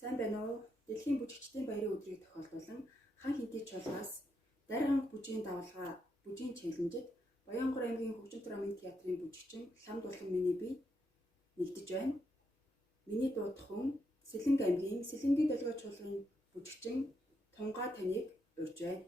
Сайн байна уу? Дэлхийн бүжигчдийн баярын өдрийг тохиолдуулан хан хинтий чуулгаас Дайрганг бүжгийн давалгаа бүжгийн челленжид Баянгор аймгийн Хөгжинтөр амын театрын бүжигчин Ламд Булган миний бие нэгдэж байна. Миний дуудах хүн Сэлэнг аймгийн Сэлэнгийн долгио чуулгын бүжигчин Тунгаа таныг урьж байна.